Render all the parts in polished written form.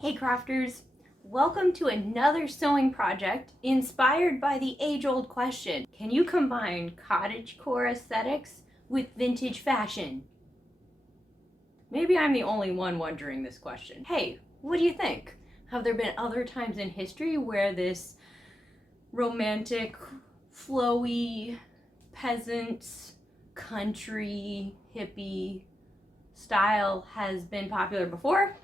Hey crafters, welcome to another sewing project inspired by the age-old question, can you combine cottagecore aesthetics with vintage fashion? Maybe I'm the only one wondering this question. Hey, what do you think? Have there been other times in history where this romantic, flowy, peasant, country, hippie style has been popular before?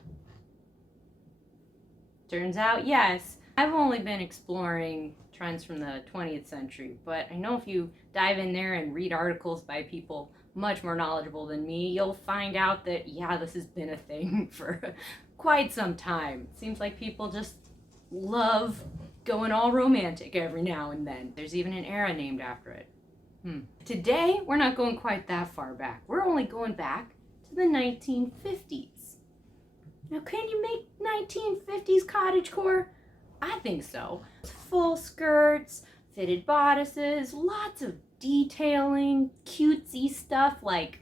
Turns out, yes. I've only been exploring trends from the 20th century, but I know if you dive in there and read articles by people much more knowledgeable than me, you'll find out that, yeah, this has been a thing for quite some time. It seems like people just love going all romantic every now and then. There's even an era named after it. Today, we're not going quite that far back. We're only going back to the 1950s. Now, can you make 1950s cottagecore? I think so. Full skirts, fitted bodices, lots of detailing, cutesy stuff like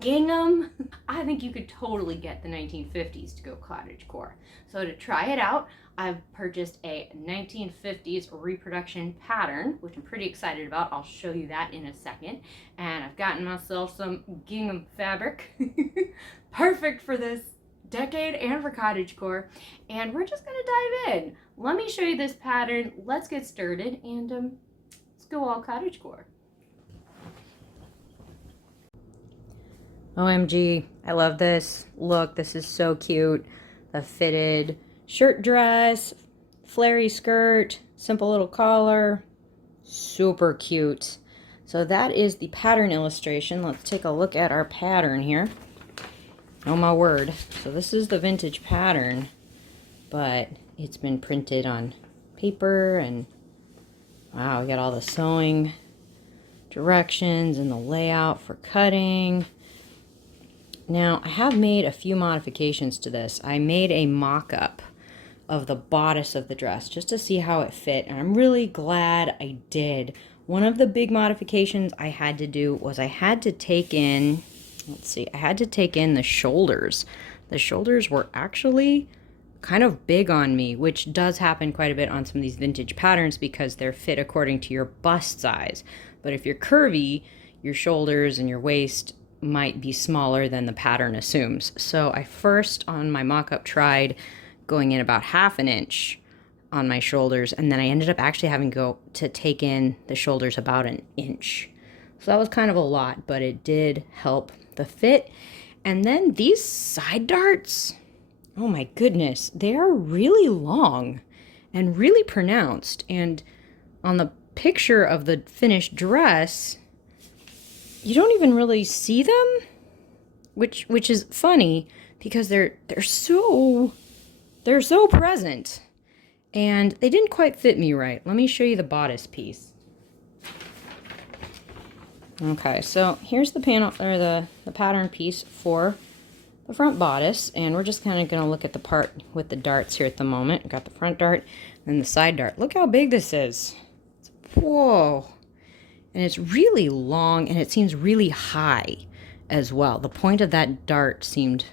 gingham. I think you could totally get the 1950s to go cottagecore. So to try it out, I've purchased a 1950s reproduction pattern, which I'm pretty excited about. I'll show you that in a second. And I've gotten myself some gingham fabric. Perfect for this decade and for cottagecore, and we're just gonna dive in. Let me show you this pattern. Let's get started and let's go all cottagecore. OMG, I love this. Look, this is so cute. The fitted shirt dress, flary skirt, simple little collar, super cute. So that is the pattern illustration. Let's take a look at our pattern here. Oh my word. So this is the vintage pattern, but it's been printed on paper, and wow, we got all the sewing directions and the layout for cutting. Now, I have made a few modifications to this. I made a mock-up of the bodice of the dress just to see how it fit, and I'm really glad I did. One of the big modifications I had to do was I had to take in I had to take in the shoulders. The shoulders were actually kind of big on me, which does happen quite a bit on some of these vintage patterns because they're fit according to your bust size. But if you're curvy, your shoulders and your waist might be smaller than the pattern assumes. So I first on my mock-up tried going in about 1/2 inch on my shoulders, and then I ended up actually having to take in the shoulders about 1 inch. So that was kind of a lot, but it did help the fit. And then these side darts, oh my goodness, they are really long and really pronounced. And on the picture of the finished dress, you don't even really see them, which is funny because they're so present. And they didn't quite fit me right. Let me show you the bodice piece. Okay, so here's the panel, or the pattern piece for the front bodice, and we're just kind of going to look at the part with the darts here at the moment. We've got the front dart and the side dart. Look how big this is. Whoa. And it's really long, and it seems really high as well. The point of that dart seemed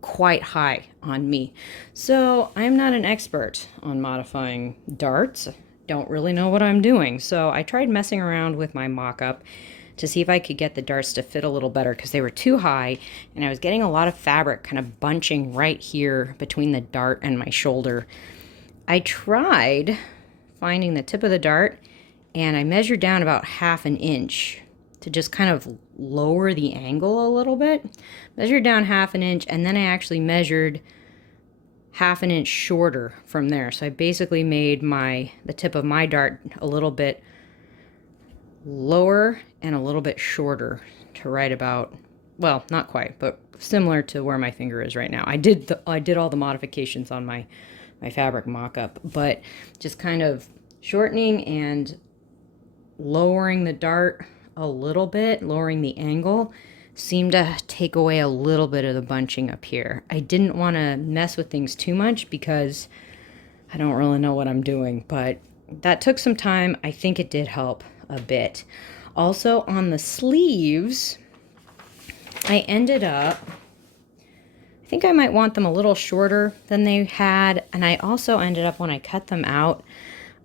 quite high on me. So I'm not an expert on modifying darts. Don't really know what I'm doing. So I tried messing around with my mock-up to see if I could get the darts to fit a little better because they were too high, and I was getting a lot of fabric kind of bunching right here between the dart and my shoulder. I tried finding the tip of the dart, and I measured down about 1/2 inch to just kind of lower the angle a little bit. Measured down 1/2 inch, and then I actually measured 1/2 inch shorter from there. So I basically made the tip of my dart a little bit lower and a little bit shorter to right about, well, not quite, but similar to where my finger is right now. I did all the modifications on my fabric mock-up, but just kind of shortening and lowering the dart a little bit, lowering the angle, seemed to take away a little bit of the bunching up here. I didn't want to mess with things too much because I don't really know what I'm doing, but that took some time. I think it did help a bit. Also on the sleeves, I ended up I think I might want them a little shorter than they had. And I also ended up, when I cut them out,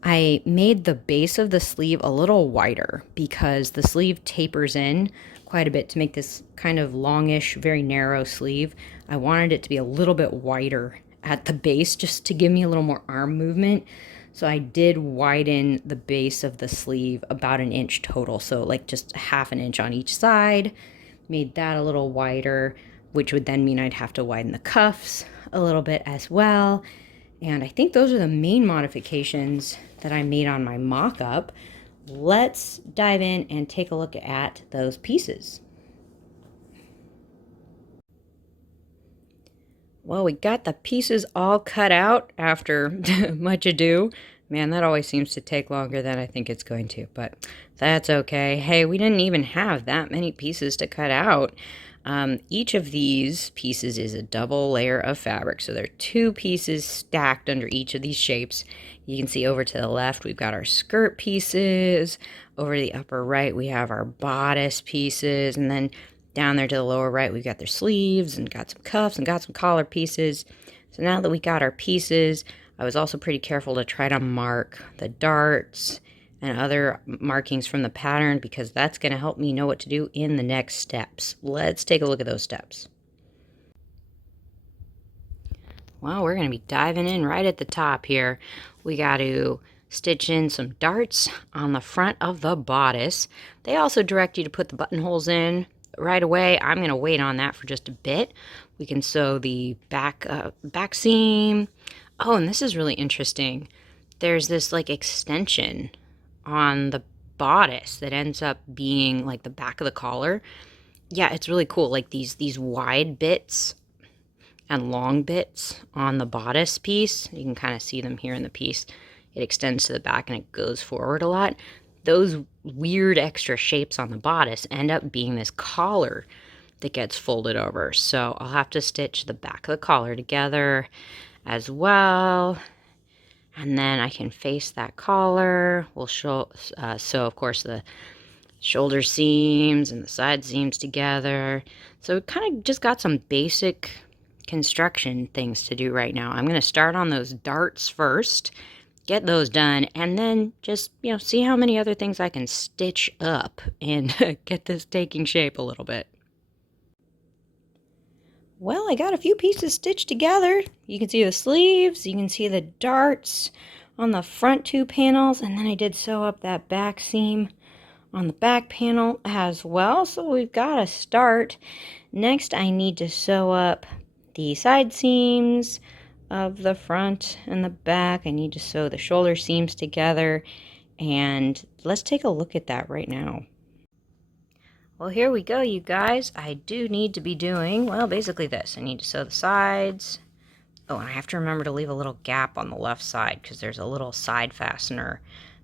I made the base of the sleeve a little wider because the sleeve tapers in quite a bit to make this kind of longish, very narrow sleeve. I wanted it to be a little bit wider at the base just to give me a little more arm movement. So I did widen the base of the sleeve about an inch total. So like just half an inch on each side, made that a little wider, which would then mean I'd have to widen the cuffs a little bit as well. And I think those are the main modifications that I made on my mock-up. Let's dive in and take a look at those pieces. Well, we got the pieces all cut out after much ado. Man, that always seems to take longer than I think it's going to, but that's okay. Hey, we didn't even have that many pieces to cut out. Each of these pieces is a double layer of fabric. So there are 2 pieces stacked under each of these shapes. You can see over to the left, we've got our skirt pieces. Over to the upper right, we have our bodice pieces. And then down there to the lower right, we've got their sleeves and got some cuffs and got some collar pieces. So now that we got our pieces, I was also pretty careful to try to mark the darts and other markings from the pattern because that's going to help me know what to do in the next steps. Let's take a look at those steps. Well, we're going to be diving in right at the top here. We got to stitch in some darts on the front of the bodice. They also direct you to put the buttonholes in right away. I'm going to wait on that for just a bit. We can sew the back seam. Oh, and this is really interesting. There's this like extension on the bodice that ends up being like the back of the collar. Yeah, it's really cool. Like these wide bits and long bits on the bodice piece. You can kind of see them here in the piece. It extends to the back and it goes forward a lot. Those weird extra shapes on the bodice end up being this collar that gets folded over. So I'll have to stitch the back of the collar together as well. And then I can face that collar. We'll sew, of course, the shoulder seams and the side seams together. So it kind of just got some basic construction things to do right now. I'm going to start on those darts first, get those done, and then just, see how many other things I can stitch up and get this taking shape a little bit. Well, I got a few pieces stitched together. You can see the sleeves, you can see the darts on the front 2 panels, and then I did sew up that back seam on the back panel as well. So we've got to start. Next, I need to sew up the side seams of the front and the back. I need to sew the shoulder seams together, and let's take a look at that right now. Well, here we go, you guys. I do need to be doing, well, basically this. I need to sew the sides. Oh, and I have to remember to leave a little gap on the left side because there's a little side fastener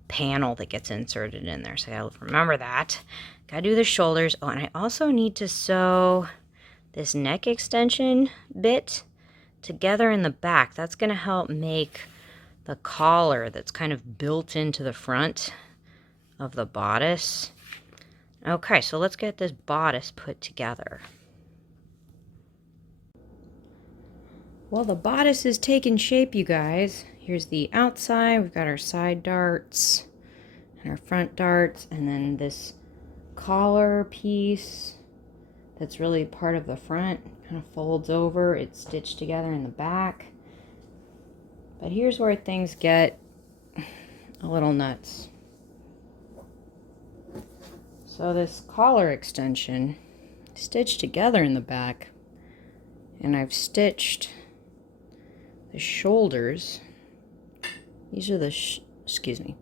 panel that gets inserted in there. So I gotta remember that. Gotta do the shoulders. Oh, and I also need to sew this neck extension bit together in the back. That's gonna help make the collar that's kind of built into the front of the bodice. Okay, so let's get this bodice put together. Well, the bodice is taking shape, you guys. Here's the outside. We've got our side darts and our front darts, and then this collar piece that's really part of the front kind of folds over. It's stitched together in the back. But here's where things get a little nuts. So this collar extension stitched together in the back, and I've stitched the shoulders. These are the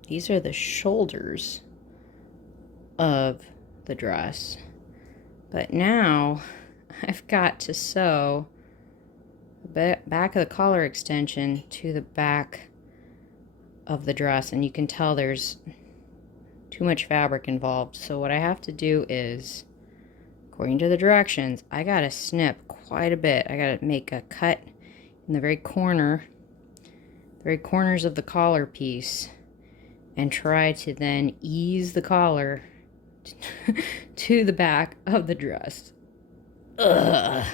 these are the shoulders of the dress. But now I've got to sew the back of the collar extension to the back of the dress, and you can tell there's too much fabric involved. So what I have to do is, according to the directions, I gotta snip quite a bit. I gotta make a cut in the very corners of the collar piece and try to then ease the collar to the back of the dress. Ugh.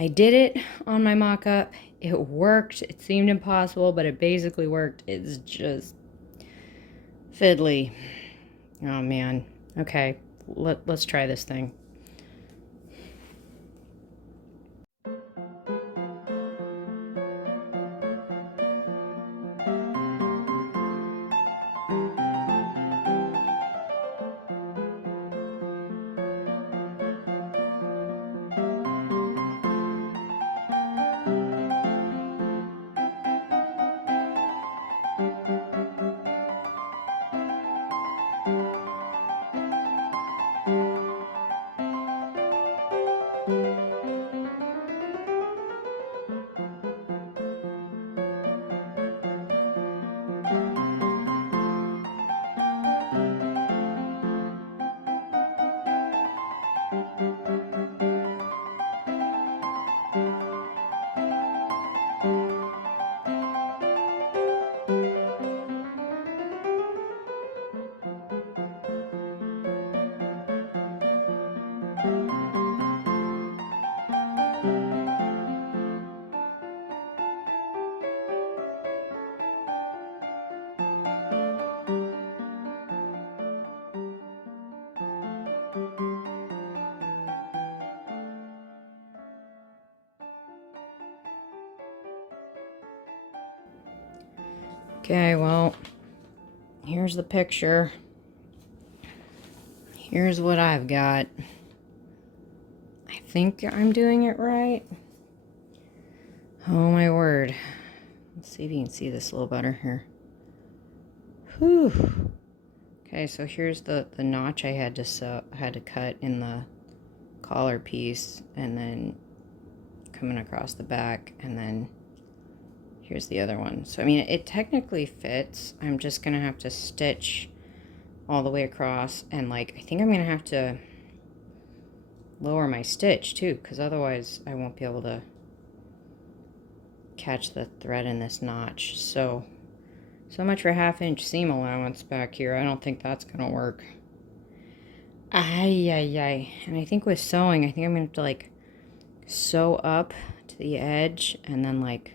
I did it on my mock-up. It worked. It seemed impossible, but it basically worked. It's just fiddly. Oh man. Okay, let's try this thing. Okay, well, here's the picture. Here's what I've got. I think I'm doing it right. Oh my word. Let's see if you can see this a little better here. Whew. Okay, so here's the notch I had to cut in the collar piece, and then coming across the back, and then here's the other one. So I mean, it technically fits. I'm just gonna have to stitch all the way across, and like I think I'm gonna have to lower my stitch too, because otherwise I won't be able to catch the thread in this notch. So much for 1/2 inch seam allowance back here. I don't think that's gonna work. Ay, ay, ay. And I think with sewing, I think I'm gonna have to like sew up to the edge and then like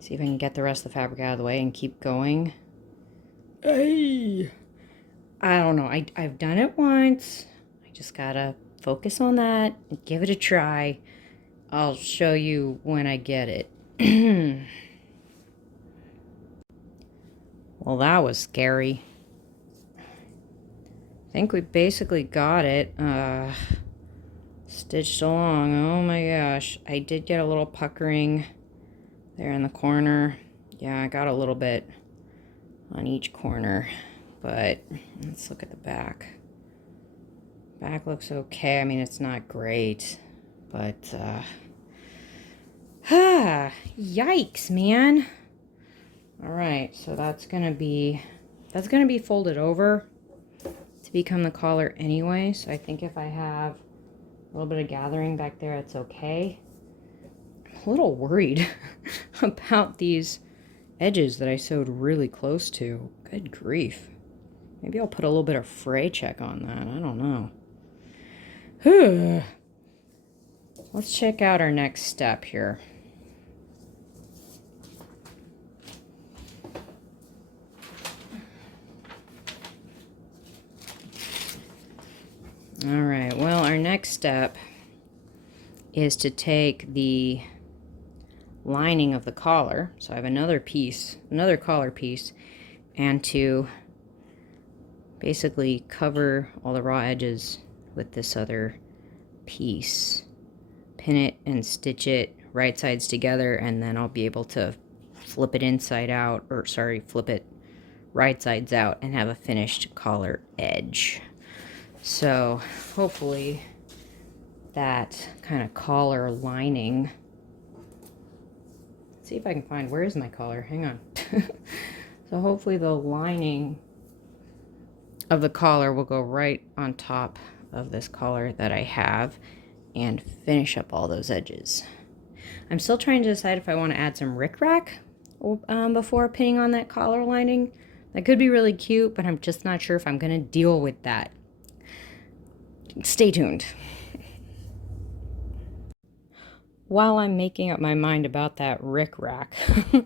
see if I can get the rest of the fabric out of the way and keep going. Ay. I don't know. I've done it once. I just gotta focus on that and give it a try. I'll show you when I get it. Well, that was scary. I think we basically got it stitched along. Oh my gosh. I did get a little puckering there in the corner. Yeah, I got a little bit on each corner. But let's look at the back. Back looks okay. I mean, it's not great, but yikes, man. All right, so that's gonna be folded over to become the collar anyway. So I think if I have a little bit of gathering back there, it's okay. I'm a little worried about these edges that I sewed really close to. Good grief. Maybe I'll put a little bit of fray check on that. I don't know. Let's check out our next step here. All right, well, our next step is to take the lining of the collar. So I have another piece, another collar piece, and to basically cover all the raw edges with this other piece. Pin it and stitch it right sides together, and then I'll be able to flip it inside out, or sorry, flip it right sides out and have a finished collar edge. So hopefully that kind of collar lining, let's see if I can find, where is my collar? Hang on. So hopefully the lining of the collar will go right on top of this collar that I have and finish up all those edges. I'm still trying to decide if I want to add some rickrack before pinning on that collar lining. That could be really cute, but I'm just not sure if I'm going to deal with that. Stay tuned. while I'm making up my mind about that rickrack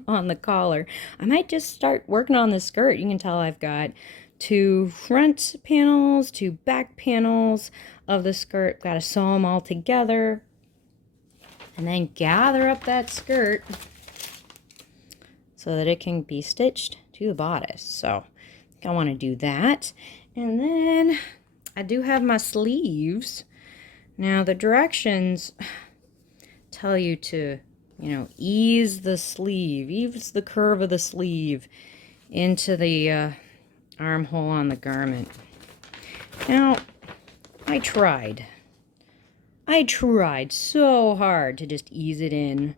on the collar, I might just start working on the skirt. You can tell I've got 2 front panels, 2 back panels of the skirt. Got to sew them all together and then gather up that skirt so that it can be stitched to the bodice. So I want to do that. And then I do have my sleeves. Now the directions tell you to, ease the sleeve, ease the curve of the sleeve into the armhole on the garment. Now, I tried so hard to just ease it in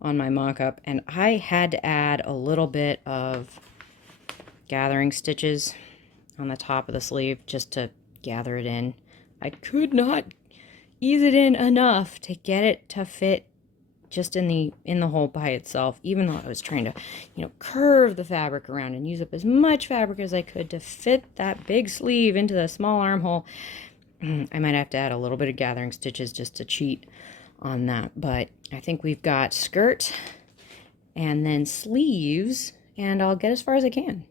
on my mock-up, and I had to add a little bit of gathering stitches on the top of the sleeve just to gather it in. I could not ease it in enough to get it to fit just in the hole by itself, even though I was trying to, curve the fabric around and use up as much fabric as I could to fit that big sleeve into the small armhole. I might have to add a little bit of gathering stitches just to cheat on that, but I think we've got skirt and then sleeves, and I'll get as far as I can.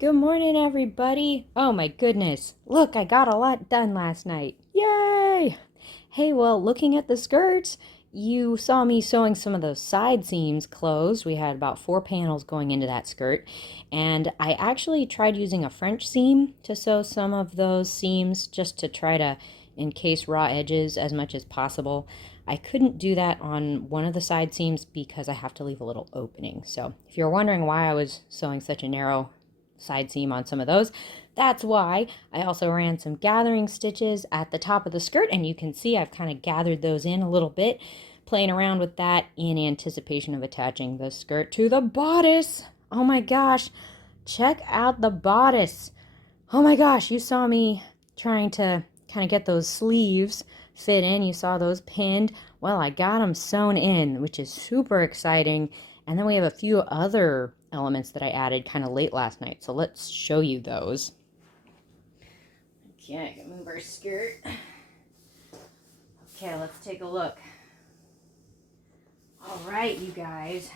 Good morning, everybody. Oh my goodness. Look, I got a lot done last night. Yay! Hey, well, looking at the skirts, you saw me sewing some of those side seams closed. We had about 4 panels going into that skirt. And I actually tried using a French seam to sew some of those seams just to try to encase raw edges as much as possible. I couldn't do that on one of the side seams because I have to leave a little opening. So if you're wondering why I was sewing such a narrow side seam on some of those, that's why. I also ran some gathering stitches at the top of the skirt, and you can see I've kind of gathered those in a little bit, playing around with that in anticipation of attaching the skirt to the bodice. Oh my gosh, check out the bodice. Oh my gosh, you saw me trying to kind of get those sleeves fit in. You saw those pinned. Well, I got them sewn in, which is super exciting. And then we have a few other elements that I added kind of late last night. So let's show you those. Okay, I can move our skirt. Okay, let's take a look. All right, you guys.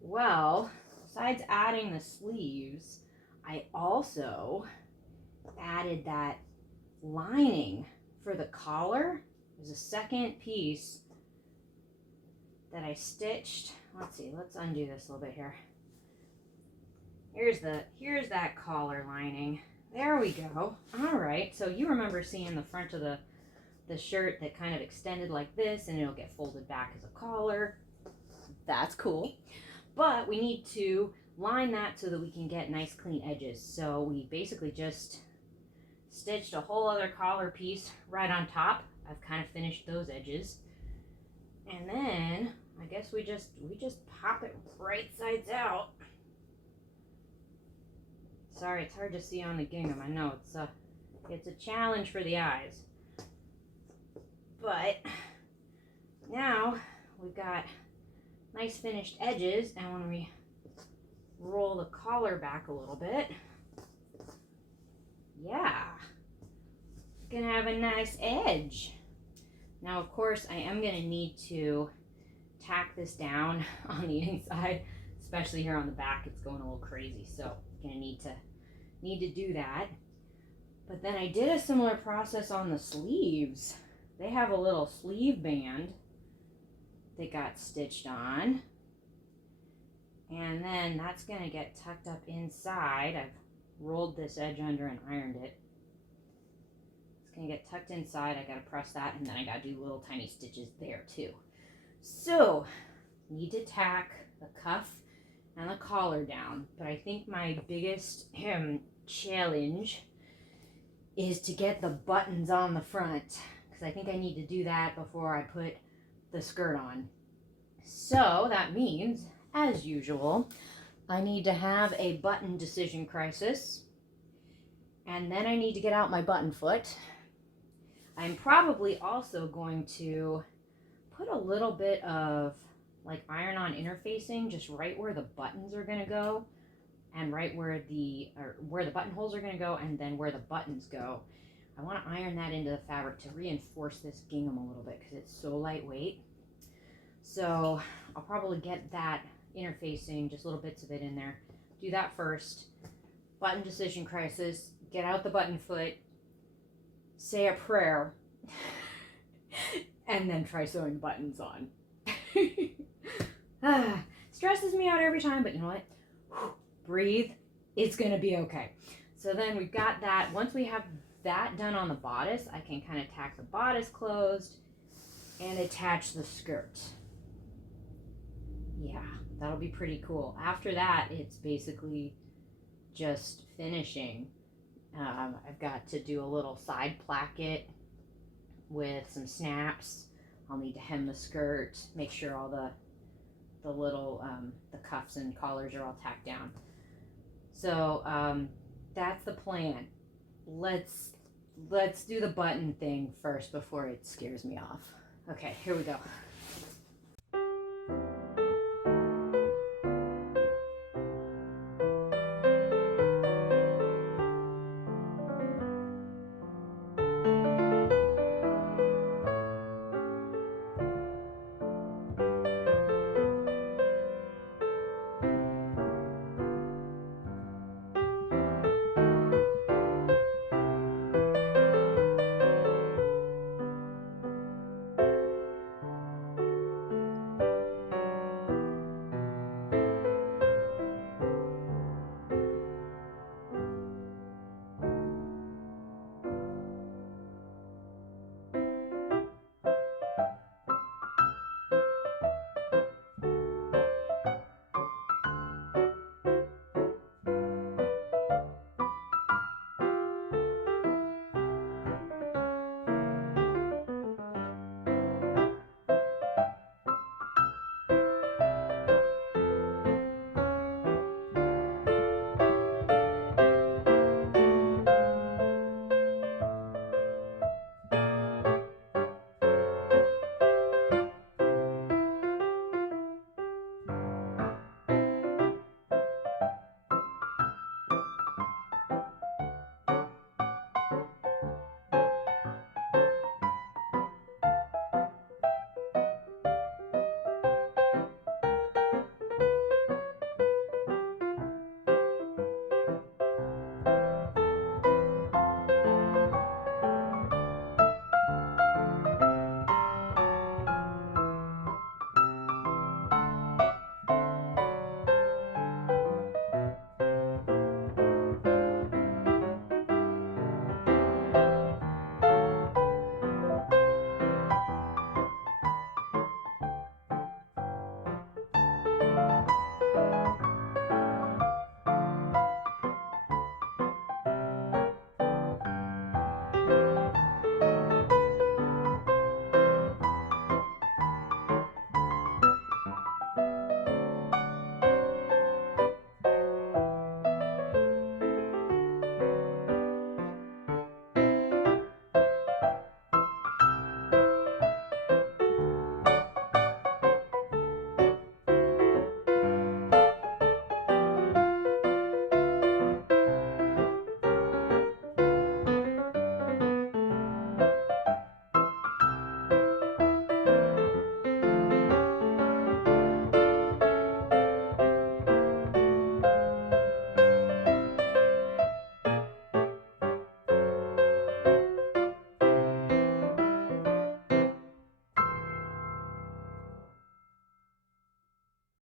Well, besides adding the sleeves, I also added that lining for the collar. There's a second piece that I stitched. Let's see, let's undo this a little bit here. Here's that collar lining. There we go. All right, so you remember seeing the front of the shirt that kind of extended like this, and it'll get folded back as a collar. That's cool. But we need to line that so that we can get nice clean edges. So we basically just stitched a whole other collar piece right on top. I've kind of finished those edges. And then I guess we just pop it right sides out. Sorry, it's hard to see on the gingham. I know it's a challenge for the eyes. But now we've got nice finished edges, and when we roll the collar back a little bit, yeah, it's gonna have a nice edge. Now, of course, I am gonna need to tack this down on the inside, especially here on the back. It's going a little crazy, so I'm gonna need to do that. But then I did a similar process on the sleeves. They have a little sleeve band that got stitched on, and then that's gonna get tucked up inside. I've rolled this edge under and ironed it. It's gonna get tucked inside. I gotta press that, and then I gotta do little tiny stitches there too. So, need to tack the cuff and the collar down, but I think my biggest challenge is to get the buttons on the front, because I think I need to do that before I put the skirt on. So that means, as usual, I need to have a button decision crisis, and then I need to get out my button foot. I'm probably also going to put a little bit of like iron-on interfacing just right where the buttons are going to go, and right where the buttonholes are going to go, and then where the buttons go. I want to iron that into the fabric to reinforce this gingham a little bit because it's so lightweight. So I'll probably get that interfacing, just little bits of it in there. Do that first. Button decision crisis. Get out the button foot. Say a prayer. And then try sewing the buttons on. Stresses me out every time, but you know what? Breathe. It's going to be okay. So then we've got that. Once we have that done on the bodice, I can kind of tack the bodice closed and attach the skirt. Yeah, that'll be pretty cool. After that, it's basically just finishing. I've got to do a little side placket with some snaps. I'll need to hem the skirt, make sure all the little the cuffs and collars are all tacked down. So that's the plan. Let's do the button thing first before it scares me off. Okay, here we go.